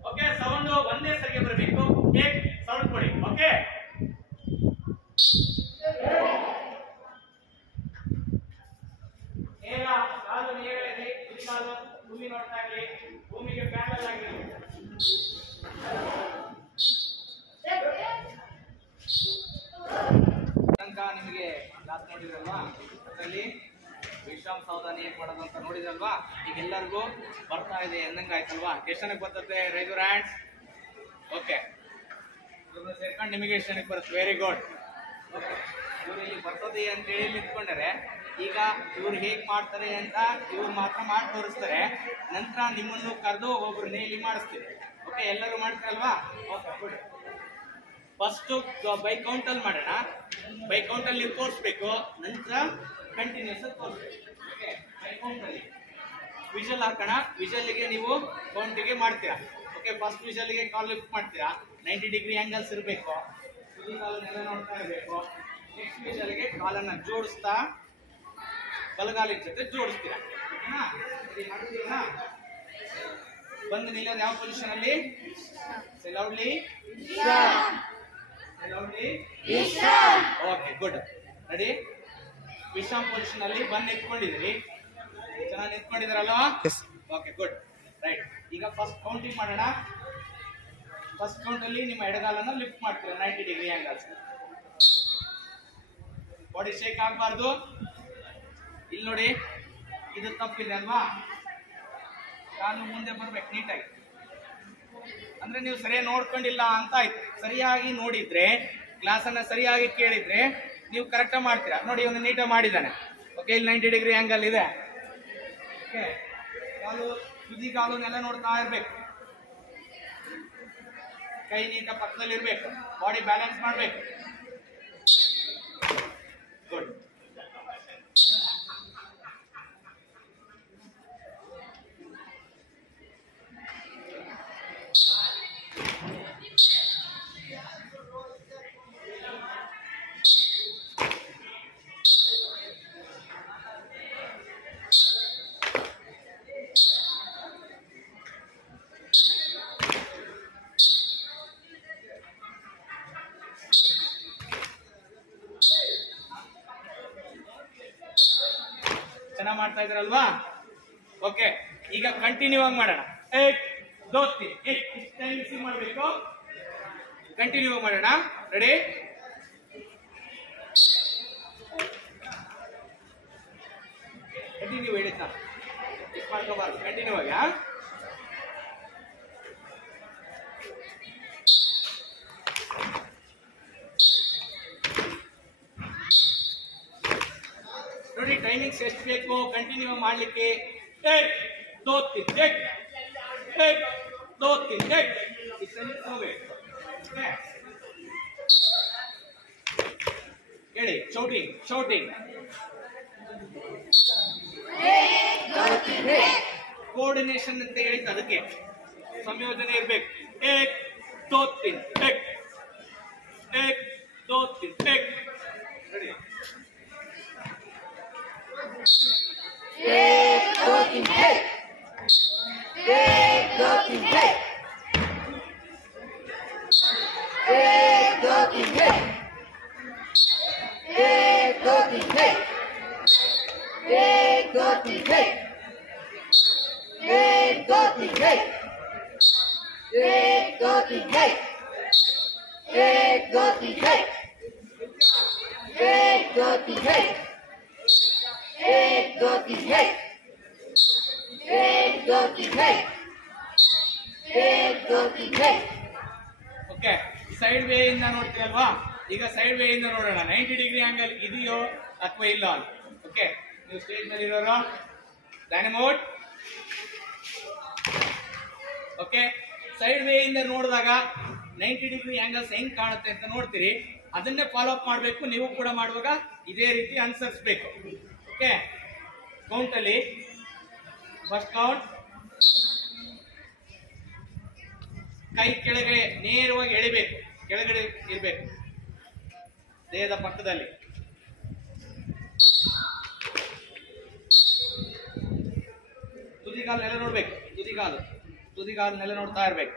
ಓಕೆ, ಸೌಂಡ್ ಒಂದೇ ಸರಿಗೆ ಬರಬೇಕು. ಸೌಂಡ್ ಕೊಡಿ. ಓಕೆ, ನೇರ ಕಾಲು ನೇರ ಇದೆ. ತುದಿಗಾಲು ಭೂಮಿ ನೋಡ್ತಾ ಇರಲಿ, ಭೂಮಿಗೆ ಪ್ಯಾರಲ್ ಆಗಿರಲಿ. ನಿಮಗೆ ಕ್ಲಾಸ್ ನೋಡಿದ್ರಲ್ವಾ? ಅದರಲ್ಲಿ ವಿಶ್ರಾಮ್ ಸಾವಧಾನ್ ಹೇಗೆ ಮಾಡೋದು ಅಂತ ನೋಡಿದ್ರಲ್ವಾ? ಈಗ ಎಲ್ಲರಿಗೂ ಬರ್ತಾ ಇದೆ ಎಂದಂಗೆ ಆಯ್ತಲ್ವಾ? ಎಷ್ಟು ಜನಕ್ಕೆ ಬರ್ತದೆ? Raise your hands. ಓಕೆ, ಸೇರ್ಕೊಂಡು ನಿಮಗೆ ಎಷ್ಟು ಜನಕ್ಕೆ ಬರುತ್ತೆ? Very good. ಓಕೆ, ಇವರು ಇಲ್ಲಿ ಬರ್ತದೆ ಅಂತೇಳಿ ನಿಂತ್ಕೊಂಡರೆ ಈಗ ಇವ್ರು ಹೇಗೆ ಮಾಡ್ತಾರೆ ಅಂತ ಇವ್ರು ಮಾತ್ರ ಮಾಡಿ ತೋರಿಸ್ತಾರೆ. ನಂತರ ನಿಮ್ಮನ್ನು ಕರೆದು ಒಬ್ರು ನೇಲಿ ಮಾಡಿಸ್ತೀವಿ. ಓಕೆ, ಎಲ್ಲರೂ ಮಾಡ್ತಾರಲ್ವಾ? Okay, good. ಫಸ್ಟ್ ಬೈ ಕೌಂಟಲ್ಲಿ ಮಾಡೋಣ. ಬೈ ಕೌಂಟಲ್ಲಿ ನೀವು ತೋರಿಸ್ಬೇಕು, ನಂತರ ಕಂಟಿನ್ಯೂಸ್ ತೋರಿಸ್ಬೇಕು. ಓಕೆ, ಬೈ ಕೌಂಟಲ್ಲಿ ವಿಜಲ್ ಹಾಕೋಣ. ವಿಜಲ್ಗೆ ನೀವು ಕೌಂಟಿಗೆ ಮಾಡ್ತೀರಾ. ಓಕೆ, ಫಸ್ಟ್ ವಿಜಲ್ಗೆ ಕಾಲ್ ಲಿಫ್ಟ್ ಮಾಡ್ತೀರಾ. 90 ಡಿಗ್ರಿ ಆಂಗಲ್ಸ್ ಇರಬೇಕು. ತುದಿ ಕಾಲು ನೆಲ ನೋಡ್ತಾ ಇರಬೇಕು. ನೆಕ್ಸ್ಟ್ ಆರ್ಟಿಫಿಷಿಯಲ್ಗೆ ಕಾಲನ್ನ ಜೋಡಿಸ್ತಾ ಬಲಗಾಲಿನ ಜೊತೆ ಜೋಡಿಸ್ತೀರಾ. ಬಂದು ನಿಲ್ಲೋದು ಯಾವ ಪೊಸಿಷನ್ ಅಲ್ಲಿ? Loudly okay good. ರೆಡಿ? ವಿಶ್ರಾಮ್ ಪೊಸಿಷನ್ ಅಲ್ಲಿ ಬಂದು ನಿಂತ್ಕೊಂಡಿದ್ರಿ, ಚೆನ್ನಾಗಿ ನಿಂತ್ಕೊಂಡಿದಾರಲ್ವಾ? Okay good right. ಈಗ ಫಸ್ಟ್ ಕೌಂಟಿಂಗ್ ಮಾಡೋಣ. ಫಸ್ಟ್ ಕೌಂಟ್ ಅಲ್ಲಿ ನಿಮ್ಮ ಎಡಗಾಲನ್ನ ಲಿಫ್ಟ್ ಮಾಡ್ತೀರಾ 90 ಡಿಗ್ರಿ ಆಂಗಲ್. ಬಾಡಿ ಶೇಕ್ ಆಗಬಾರ್ದು. ಇಲ್ಲಿ ನೋಡಿ, ಇದು ತಪ್ಪಿದೆ ಅಲ್ವಾ? ಕಾಲು ಮುಂದೆ ಬರ್ಬೇಕು ನೀಟಾಗಿ. ಅಂದ್ರೆ ನೀವು ಸರಿಯಾಗಿ ನೋಡ್ಕೊಂಡಿಲ್ಲ ಅಂತ ಆಯ್ತು. ಸರಿಯಾಗಿ ನೋಡಿದ್ರೆ, ಕ್ಲಾಸ್ ಅನ್ನ ಸರಿಯಾಗಿ ಕೇಳಿದ್ರೆ ನೀವು ಕರೆಕ್ಟ್ ಮಾಡ್ತೀರಾ. ನೋಡಿ, ಒಂದು ನೀಟಾಗಿ ಮಾಡಿದ್ದಾನೆ. ಓಕೆ, ಇಲ್ಲಿ 90 ಡಿಗ್ರಿ ಆಂಗಲ್ ಇದೆ. ಓಕೆ, ಕಾಲು ತುದಿ ಕಾಲುನೆಲ್ಲ ನೋಡ್ತಾ ಇರ್ಬೇಕು. ಕೈ ನೀಟ ಪಕ್ಕದಲ್ಲಿ ಇರ್ಬೇಕು. ಬಾಡಿ ಬ್ಯಾಲೆನ್ಸ್ ಮಾಡ್ಬೇಕು. ಗುಡ್. ಚೆನ್ನಾಗಿ ಮಾಡ್ತಾ ಇದ್ರಲ್ವಾ? ಓಕೆ, ಈಗ ಕಂಟಿನ್ಯೂ ಆಗಿ ಮಾಡೋಣ. 1 2 3 ಇಷ್ಟು ಮಾಡಬೇಕು. ಕಂಟಿನ್ಯೂ ಆಗಿ ಮಾಡೋಣ. ರೆಡಿ? ಕಂಟಿನ್ಯೂ ಹೇಳಿದ್ದ ಇಷ್ಟು ಮಾಡ್ಕೋಬಾರ್ದು. ಕಂಟಿನ್ಯೂ ಆಗಿ. ನೋಡಿ, ಟೈಮಿಂಗ್ಸ್ ಎಷ್ಟು ಬೇಕು ಕಂಟಿನ್ಯೂ ಮಾಡ್ಲಿಕ್ಕೆ. 1 2 3 1 2 3 ಇಷ್ಟನ್ನು ಹೋಗ್ಬೇಕು. ಹೇಳಿ, ಶೌಟಿಂಗ್. ಕೋಆರ್ಡಿನೇಷನ್ ಅಂತ ಹೇಳಿದ್ದು ಅದಕ್ಕೆ ಸಂಯೋಜನೆ ಇರ್ಬೇಕು. 1 2 3 1 2 3 ರೆಡಿ? 1 2 3 1 2 3 1 2 3 1 2 3 1 2 3 1 2 3 1 2 3 1 2 3 1 2 3 1 2 3 1 2 3 1 2 3 ಓಕೆ, ಸೈಡ್ ವೇ ಇಂದ ನೋಡ್ತೀರಲ್ವಾ? ಈಗ ಸೈಡ್ ವೇ ಇಂದ ನೋಡೋಣ 90 ಡಿಗ್ರಿ ಆಂಗಲ್ ಇದೆಯೋ ಅಥವಾ ಇಲ್ಲ ಅಂತ. ಓಕೆ, ನೀವು ಸ್ಟೇಜ್ ನಲ್ಲಿ ಇರೋರು ಡೈನಮೋಟ್. ಓಕೆ, ಸೈಡ್ ವೇ ಇಂದ ನೋಡಿದಾಗ 90 ಡಿಗ್ರಿ ಆಂಗಲ್ಸ್ ಹೆಂಗ್ ಕಾಣುತ್ತೆ ಅಂತ ನೋಡ್ತೀರಿ. ಅದನ್ನೇ ಫಾಲೋ ಅಪ್ ಮಾಡಬೇಕು. ನೀವು ಕೂಡ ಮಾಡುವಾಗ ಇದೇ ರೀತಿ ಅನುಸರಿಸಬೇಕು. ಓಕೆ, ಕೌಂಟ್ ಅಲ್ಲಿ ಫಸ್ಟ್ ಕೌಂಟ್, ಕೈ ಕೆಳಗೆ ನೇರವಾಗಿ ಎಳಿಬೇಕು. ಕೆಳಗಡೆ ಇರಬೇಕು ದೇಹದ ಪಕ್ಕದಲ್ಲಿ. ತುದಿಗಾಲು ನೆಲ ನೋಡ್ಬೇಕು. ತುದಿಗಾಲು ನೆಲ ನೋಡ್ತಾ ಇರ್ಬೇಕು.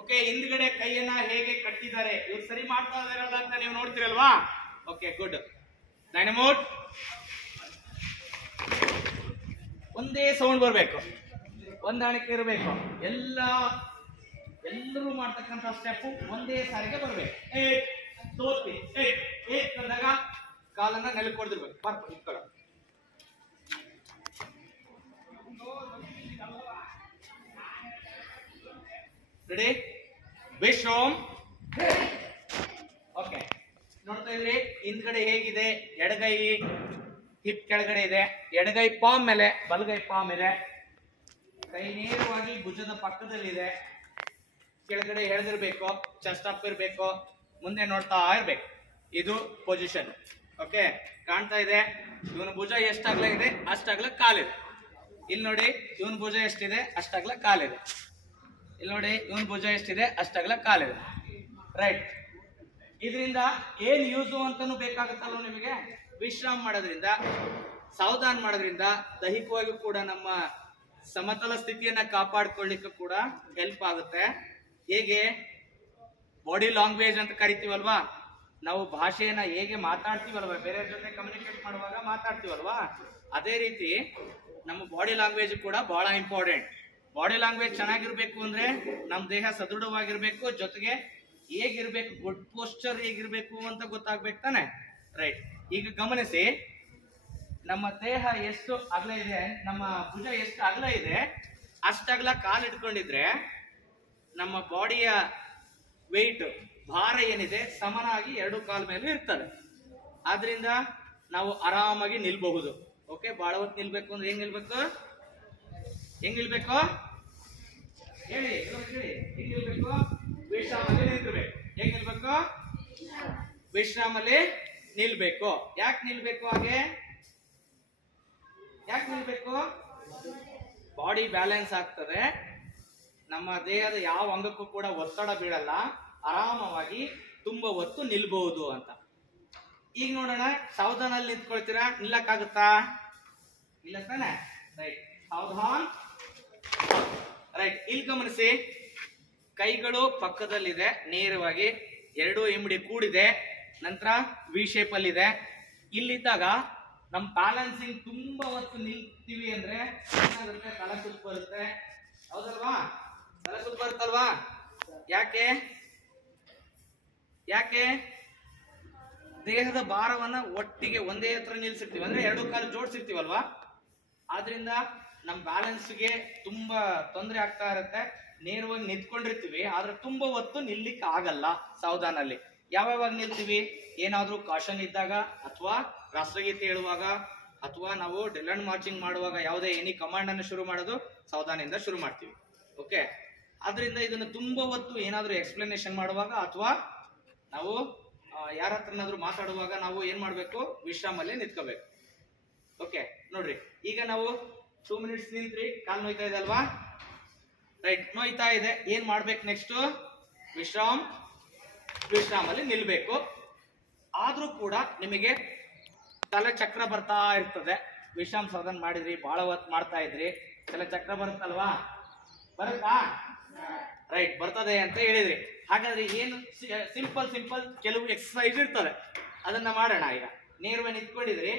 ಓಕೆ, ಹಿಂದ್ಗಡೆ ಕೈಯನ್ನ ಹೇಗೆ ಕಟ್ಟಿದ್ದಾರೆ, ಇವ್ರು ಸರಿ ಮಾಡ್ತಾ ಇದಾರಲ್ಲ ಅಂತ ನೀವು ನೋಡ್ತಿರಲ್ವಾ? Okay good. ಡೈನಮೋಟ್. ಒಂದೇ ಸೌಂಡ್ ಬರಬೇಕು, ಹೊಂದಾಣಿಕೆ ಇರಬೇಕು. ಎಲ್ಲರೂ ಮಾಡ್ತಕ್ಕಂಥ ಸ್ಟೆಪ್ ಒಂದೇ ಸಾರಿಗೆ ಬರಬೇಕು. 1 2 3 1 ಅಂದಾಗ ಕಾಲನ್ನ ನೆಲಕ್ಕೆ ಹೊಡೆದಿರ್ಬೇಕು. ಪರ್ಫೆಕ್ಟ್ ಇಟ್ಕೊಳ್ಳೋ. ರೆಡಿ? ವಿಶ್ರಮ್. ಓಕೆ, ನೋಡ್ತಾ ಇದ್ರಿ ಹಿಂದ್ಗಡೆ ಹೇಗಿದೆ? ಎಡಗೈ ಹಿಪ್ ಕೆಳಗಡೆ ಇದೆ, ಎಡಗೈ ಪಾಮ್ ಮೇಲೆ, ಬಲಗೈ ಪಾಮ್ ಇದೆ. ಕೈ ನೇರವಾಗಿ ಭುಜದ ಪಕ್ಕದಲ್ಲಿದೆ. ಕೆಳಗಡೆ ಎಳೆದಿರ್ಬೇಕು, ಚೆಸ್ಟ್ ಅಪ್ ಇರ್ಬೇಕು, ಮುಂದೆ ನೋಡ್ತಾ ಇರ್ಬೇಕು. ಇದು ಪೊಸಿಷನ್. ಓಕೆ, ಕಾಣ್ತಾ ಇದೆ? ಇವನ ಭುಜ ಎಷ್ಟಾಗ್ಲ ಇದೆ ಅಷ್ಟಾಗ್ಲ ಕಾಲಿದೆ. ಇಲ್ಲಿ ನೋಡಿ ಇವನ್ ಭುಜ ಎಷ್ಟಿದೆ ಅಷ್ಟಾಗ್ಲ ಕಾಲಿದೆ. ಇಲ್ಲಿ ನೋಡಿ ಇವನ್ ಭುಜ ಎಷ್ಟಿದೆ ಅಷ್ಟಾಗ್ಲ ಕಾಲಿದೆ. ರೈಟ್. ಇದರಿಂದ ಏನ್ ಯೂಸು ಅಂತಾನು ಬೇಕಾಗುತ್ತಲ್ಲ ನಿಮಗೆ. ವಿಶ್ರಾಮ ಮಾಡೋದ್ರಿಂದ, ಸಾವಧಾನ ಮಾಡೋದ್ರಿಂದ ದೈಹಿಕವಾಗಿ ಕೂಡ ನಮ್ಮ ಸಮತಲ ಸ್ಥಿತಿಯನ್ನ ಕಾಪಾಡ್ಕೊಳ್ಳಿಕ್ಕೆ ಕೂಡ ಹೆಲ್ಪ್ ಆಗುತ್ತೆ. ಹೇಗೆ ಬಾಡಿ ಲ್ಯಾಂಗ್ವೇಜ್ ಅಂತ ಕರಿತೀವಲ್ವಾ, ನಾವು ಭಾಷೆಯನ್ನ ಹೇಗೆ ಮಾತಾಡ್ತೀವಲ್ವಾ, ಬೇರೆ ಜೊತೆ ಕಮ್ಯುನಿಕೇಟ್ ಮಾಡುವಾಗ ಮಾತಾಡ್ತೀವಲ್ವಾ, ಅದೇ ರೀತಿ ನಮ್ಮ ಬಾಡಿ ಲ್ಯಾಂಗ್ವೇಜ್ ಕೂಡ ಬಹಳ ಇಂಪಾರ್ಟೆಂಟ್. ಬಾಡಿ ಲ್ಯಾಂಗ್ವೇಜ್ ಚೆನ್ನಾಗಿರ್ಬೇಕು ಅಂದ್ರೆ ನಮ್ಮ ದೇಹ ಸದೃಢವಾಗಿರ್ಬೇಕು, ಜೊತೆಗೆ ಹೇಗಿರ್ಬೇಕು, ಗುಡ್ ಪೋಸ್ಚರ್ ಹೇಗಿರ್ಬೇಕು ಅಂತ ಗೊತ್ತಾಗ್ಬೇಕು ತಾನೆ. ರೈಟ್. ಈಗ ಗಮನಿಸಿ, ನಮ್ಮ ದೇಹ ಎಷ್ಟು ಅಗಲ ಇದೆ, ನಮ್ಮ ಭುಜ ಎಷ್ಟು ಅಗಲ ಇದೆ ಅಷ್ಟಗಲ ಕಾಲು ಇಟ್ಕೊಂಡಿದ್ರೆ ನಮ್ಮ ಬಾಡಿಯ ವೆಯ್ಟ್, ಭಾರ ಏನಿದೆ ಸಮನಾಗಿ ಎರಡು ಕಾಲ ಮೇಲೆ ಇರ್ತದೆ. ಆದ್ರಿಂದ ನಾವು ಆರಾಮಾಗಿ ನಿಲ್ಬಹುದು. ಓಕೆ, ಬಹಳ ಹೊತ್ತು ನಿಲ್ಬೇಕು ಅಂದ್ರೆ ಹೆಂಗ್ ನಿಲ್ಬೇಕು? ಹೇಳಿ, ಹೆಂಗ್ ನಿಲ್ಬೇಕು? ವಿಶ್ರಾಮಲ್ಲಿ ನಿಲ್ಬೇಕು. ಹೇಗ್ ನಿಲ್ಬೇಕು? ವಿಶ್ರಾಮಲ್ಲಿ ನಿಲ್ಬೇಕು. ಯಾಕೆ ನಿಲ್ಬೇಕು? ಯಾಕೆ ನಿಲ್ಬೇಕು? ಬಾಡಿ ಬ್ಯಾಲೆನ್ಸ್ ಆಗ್ತದೆ, ನಮ್ಮ ದೇಹದ ಯಾವ ಅಂಗಕ್ಕೂ ಕೂಡ ಒತ್ತಡ ಬೀಳಲ್ಲ, ಆರಾಮವಾಗಿ ತುಂಬಾ ಹೊತ್ತು ನಿಲ್ಬಹುದು ಅಂತ. ಈಗ ನೋಡೋಣ, ಸಾವಧಾನಲ್ಲಿ ನಿಂತ್ಕೊಳ್ತೀರಾ? ನಿಲ್ಲಕ್ಕಾಗುತ್ತಾ? ಇಲ್ಲ ತಾನೆ. ರೈಟ್. ಸಾವಧಾನ್. ರೈಟ್. ಇಲ್ಲಿ ಗಮನಿಸಿ, ಕೈಗಳು ಪಕ್ಕದಲ್ಲಿದೆ, ನೇರವಾಗಿ ಎರಡು ಇಮಿಡಿ ಕೂಡಿದೆ, ನಂತರ ವಿ ಶೇಪ್ ಅಲ್ಲಿ ಇದೆ. ಇಲ್ಲಿದ್ದಾಗ ನಮ್ ಬ್ಯಾಲೆನ್ಸಿಂಗ್ ತುಂಬಾ ಹೊತ್ತು ನಿಲ್ತೀವಿ ಅಂದ್ರೆ ಏನಾಗುತ್ತೆ? ತಲೆ ಸುತ್ತು ಬರುತ್ತೆ. ಹೌದಲ್ವಾ? ತಲೆ ಸುತ್ತು ಬರುತ್ತಲ್ವಾ? ಯಾಕೆ? ದೇಹದ ಭಾರವನ್ನ ಒಟ್ಟಿಗೆ ಒಂದೇ ಹತ್ರ ನಿಲ್ಸಿರ್ತೀವಿ, ಅಂದ್ರೆ ಎರಡು ಕಾಲು ಜೋಡಿಸಿರ್ತೀವಲ್ವಾ, ಆದ್ರಿಂದ ನಮ್ ಬ್ಯಾಲೆನ್ಸ್ಗೆ ತುಂಬಾ ತೊಂದರೆ ಆಗ್ತಾ ಇರುತ್ತೆ. ನೇರವಾಗಿ ನಿಂತ್ಕೊಂಡಿರ್ತೀವಿ, ಆದ್ರೆ ತುಂಬಾ ಹೊತ್ತು ನಿಲ್ಲಿಕ್ ಆಗಲ್ಲ ಸಾವಧಾನಲ್ಲಿ. ಯಾವ್ಯಾವಾಗ ನಿಲ್ತೀವಿ? ಏನಾದ್ರೂ ಕಾಷನ್ ಇದ್ದಾಗ, ಅಥವಾ ರಾಷ್ಟ್ರಗೀತೆ ಹೇಳುವಾಗ, ಅಥವಾ ನಾವು ಡ್ರಿಲ್ ಅಂಡ್ ಮಾರ್ಚಿಂಗ್ ಮಾಡುವಾಗ, ಯಾವುದೇ ಎನಿ ಕಮಾಂಡ್ ಅನ್ನು ಶುರು ಮಾಡೋದು ಸಾವಧಾನದಿಂದ ಶುರು ಮಾಡ್ತೀವಿ. ಓಕೆ, ಆದ್ರಿಂದ ಇದನ್ನ ತುಂಬಾ ಹೊತ್ತು ಏನಾದ್ರೂ ಎಕ್ಸ್ಪ್ಲನೇಷನ್ ಮಾಡುವಾಗ, ಅಥವಾ ನಾವು ಯಾರ ಹತ್ರನಾದ್ರೂ ಮಾತಾಡುವಾಗ ನಾವು ಏನ್ ಮಾಡ್ಬೇಕು? ವಿಶ್ರಾಮಲ್ಲಿ ನಿಂತ್ಕೋಬೇಕು. ಓಕೆ, ನೋಡ್ರಿ, ಈಗ ನಾವು 2 ಮಿನಿಟ್ಸ್ ನಿಂತ್ರಿ, ಕಾಲ್ ನೋಯ್ತಾ ಇದೆ ಅಲ್ವಾ? ರೈಟ್, ನೋಯ್ತಾ ಇದೆ. ಏನ್ ಮಾಡ್ಬೇಕು ನೆಕ್ಸ್ಟ್? ವಿಶ್ರಾಮಲ್ಲಿ ನಿಲ್ಬೇಕು. ಆದ್ರೂ ಕೂಡ ನಿಮಗೆ ತಲೆ ಚಕ್ರ ಬರ್ತಾ ಇರ್ತದೆ. ವಿಶ್ರಾಮ ಸಾಧನ ಮಾಡಿದ್ರಿ, ಬಹಳ ಹೊತ್ತು ಮಾಡ್ತಾ ಇದ್ರಿ, ತಲೆ ಚಕ್ರ ಬರುತ್ತಲ್ವಾ? ಬರುತ್ತಾ? ರೈಟ್, ಬರ್ತದೆ ಅಂತ ಹೇಳಿದ್ರಿ. ಹಾಗಾದ್ರೆ ಏನು? ಸಿಂಪಲ್ ಕೆಲವು ಎಕ್ಸರ್ಸೈಸ್ ಇರ್ತದೆ, ಅದನ್ನ ಮಾಡೋಣ. ಈಗ ನೇರವಾಗಿ ನಿಂತ್ಕೊಂಡಿದ್ರಿ,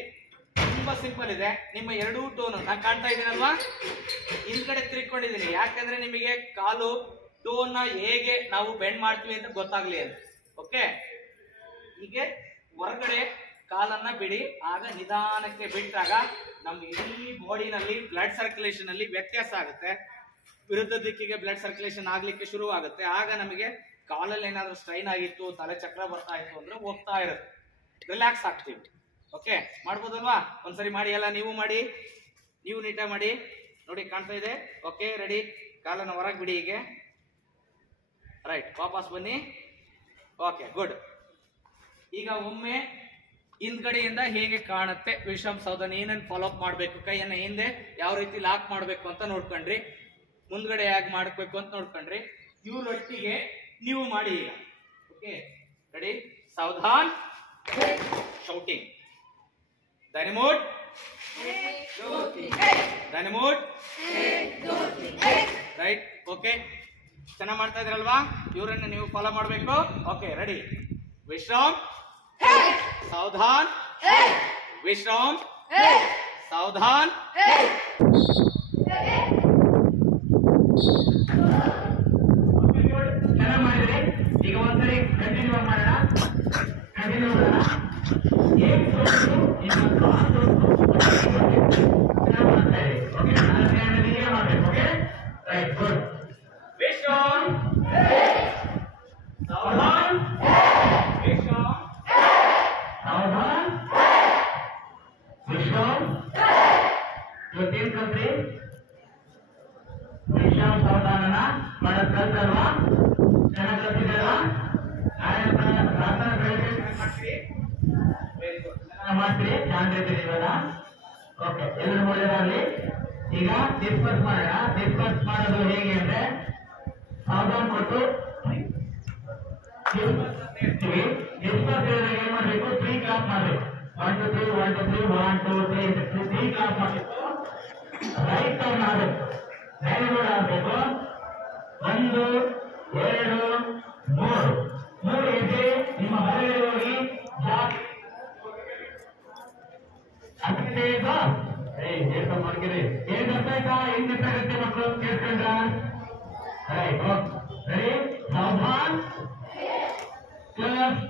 ತುಂಬಾ ಸಿಂಪಲ್ ಇದೆ. ನಿಮ್ಮ ಎರಡೂ ಟೋನ್ ನಾನು ಕಾಣ್ತಾ ಇದ್ದೀನಲ್ವಾ? ಹಿಂದ್ಗಡೆ ತಿರ್ಕೊಂಡಿದ್ದೀನಿ, ಯಾಕಂದ್ರೆ ನಿಮಗೆ ಕಾಲು ಟೋನ್ ನ ಹೇಗೆ ನಾವು ಬೆಂಡ್ ಮಾಡ್ತೀವಿ ಅಂತ ಗೊತ್ತಾಗ್ಲಿ ಅಂತ. ಓಕೆ, ಹೀಗೆ ಹೊರಗಡೆ ಕಾಲನ್ನ ಬಿಡಿ, ಆಗ ನಿಧಾನಕ್ಕೆ ಬಿಟ್ಟಾಗ ನಮ್ಮ ಇಡೀ ಬಾಡಿನಲ್ಲಿ ಬ್ಲಡ್ ಸರ್ಕ್ಯುಲೇಷನ್ ಅಲ್ಲಿ ವ್ಯತ್ಯಾಸ ಆಗುತ್ತೆ. ವಿರುದ್ಧ ದಿಕ್ಕಿಗೆ ಬ್ಲಡ್ ಸರ್ಕ್ಯುಲೇಷನ್ ಆಗ್ಲಿಕ್ಕೆ ಶುರು ಆಗುತ್ತೆ. ಆಗ ನಮಗೆ ಕಾಲಲ್ಲಿ ಏನಾದ್ರೂ ಸ್ಟ್ರೈನ್ ಆಗಿತ್ತು, ತಲೆ ಚಕ್ರ ಬರ್ತಾ ಇತ್ತು ಅಂದ್ರೆ ಹೋಗ್ತಾ ಇರುತ್ತೆ, ರಿಲ್ಯಾಕ್ಸ್ ಆಗ್ತೀವಿ. ಓಕೆ, ಮಾಡ್ಬೋದಲ್ವಾ? ಒಂದ್ಸರಿ ಮಾಡಿ, ಎಲ್ಲ ನೀವು ಮಾಡಿ, ನೀವು ನೀಟಾಗಿ ಮಾಡಿ. ನೋಡಿ, ಕಾಣ್ತಾ ಇದೆ? Okay, ready. ಕಾಲನ್ನು ಹೊರಗೆ ಬಿಡಿ. ಹೀಗೆ ರೈಟ್, ವಾಪಸ್ ಬನ್ನಿ. Okay, good. ಈಗ ಒಮ್ಮೆ ಹಿಂದ್ಗಡೆಯಿಂದ ಹೇಗೆ ಕಾಣುತ್ತೆ ವಿಶ್ರಾಮ ಸಾಧನ, ಏನೇನು ಫಾಲೋ ಅಪ್ ಮಾಡಬೇಕು, ಕೈಯನ್ನ ಹಿಂದೆ ಯಾವ ರೀತಿ ಲಾಕ್ ಮಾಡಬೇಕು ಅಂತ ನೋಡ್ಕೊಂಡ್ರಿ, ಮುಂದ್ಗಡೆ ಹೇಗೆ ಮಾಡಬೇಕು ಅಂತ ನೋಡ್ಕೊಂಡ್ರಿ. ಇವ್ರೊಟ್ಟಿಗೆ ನೀವು ಮಾಡಿ ಈಗ. Okay, ready? ಸಾವಧಾನ್. ಶೌಟಿಂಗ್. ಡೈನಮೋಡ್. ರೈಟ್. ಓಕೆ, ಚೆನ್ನಾಗಿ ಮಾಡ್ತಾ ಇದ್ರಲ್ವಾ? ಇವರನ್ನ ನೀವು ಫಾಲೋ ಮಾಡಬೇಕು. Okay, ready? ವಿಶ್ರಾಮ್. ಸಾವಧಾನ್. ವಿಶ್ರಾಮ್. ಸಾವಧಾನ್. ಚೆನ್ನಾಗಿ ಮಾಡಿದ್ರಿ. ಈಗ ಒಂದ್ಸರಿ ಕಂಟಿನ್ಯೂ ಮಾಡೋಣ. ಏನ್ ಇನ್ನೊಂದು ರೈಟ್, ಗುಡ್. ವಿಶ್ರಾಮ್. ಸಾವಧಾನ್. ವಿಶ್ರಾಮ್. ಸಾವಧಾನ್. ವಿಶ್ರಾಮ್. ಇವತ್ತೇನ್ ಕಲ್ತ್ರಿ? ವಿಶ್ರಾಮ್ ಸಾವಧಾನನ ಮಾಡೋದ್ ಕಲ್ತಲ್ವಾ? ಚೆನ್ನಾಗಿ ಕಲ್ತಿದ್ದೀರಾ? ನಾಳೆ ಪ್ರಾರ್ಥನಾ ಬೆಳಗ್ಗೆ ಮಾಡ್ತೀರಿ? Very good. ಮಾಡ್ತೀರಿ, ಚೆನ್ನಾಗಿರ್ತೀರಿ ಇವಾಗ. ಓಕೆ, ಎಲ್ಲರೂ ಒಳ್ಳೆಯದಾಗಲಿ. ಈಗ ಡಿಸ್ಕಸ್ ಮಾಡೋಣ. ಡಿಸ್ಕಸ್ ಮಾಡೋದು ಹೇಗೆ ಅಂದ್ರೆ ಸಾವಧಾನ ಕೊಟ್ಟು ಇರ್ತೀವಿ. ಡಿಸ್ಕಸ್ ಹೇಳಿದಾಗ ಏನ್ ಮಾಡ್ಬೇಕು? 3 ಕ್ಲಾಸ್ ಮಾಡ್ಬೇಕು. 1 2 3 1 2 3 1 2 3 3 ಕ್ಲಾಸ್ ಮಾಡ್ಬೇಕು. ರೈಟ್ ಟರ್ನ್ ಆಗಬೇಕು, ಮ್ಯಾರಿಗೋಲ್ಡ್ ಆಗಬೇಕು. 1 2 3 ಹೆಜ್ಜೆ ನಿಮ್ಮ ಮನೆಯಲ್ಲಿ ಹೋಗಿ ಜಾಸ್ತಿ ಅದೇ ಹೇಳ್ತಾ ಮಾಡ್ತೀರಿ. ಏನ್ ಗೊತ್ತಾಯ್ತಾ? ಹೆಂಗ್ ಗೊತ್ತಾಗುತ್ತೆ ಮಕ್ಕಳು? ಕೇಳ್ಕೊಂಡ್ರ? Right, ready? ಸಾವಧಾನ್ ಪ್ಲಸ್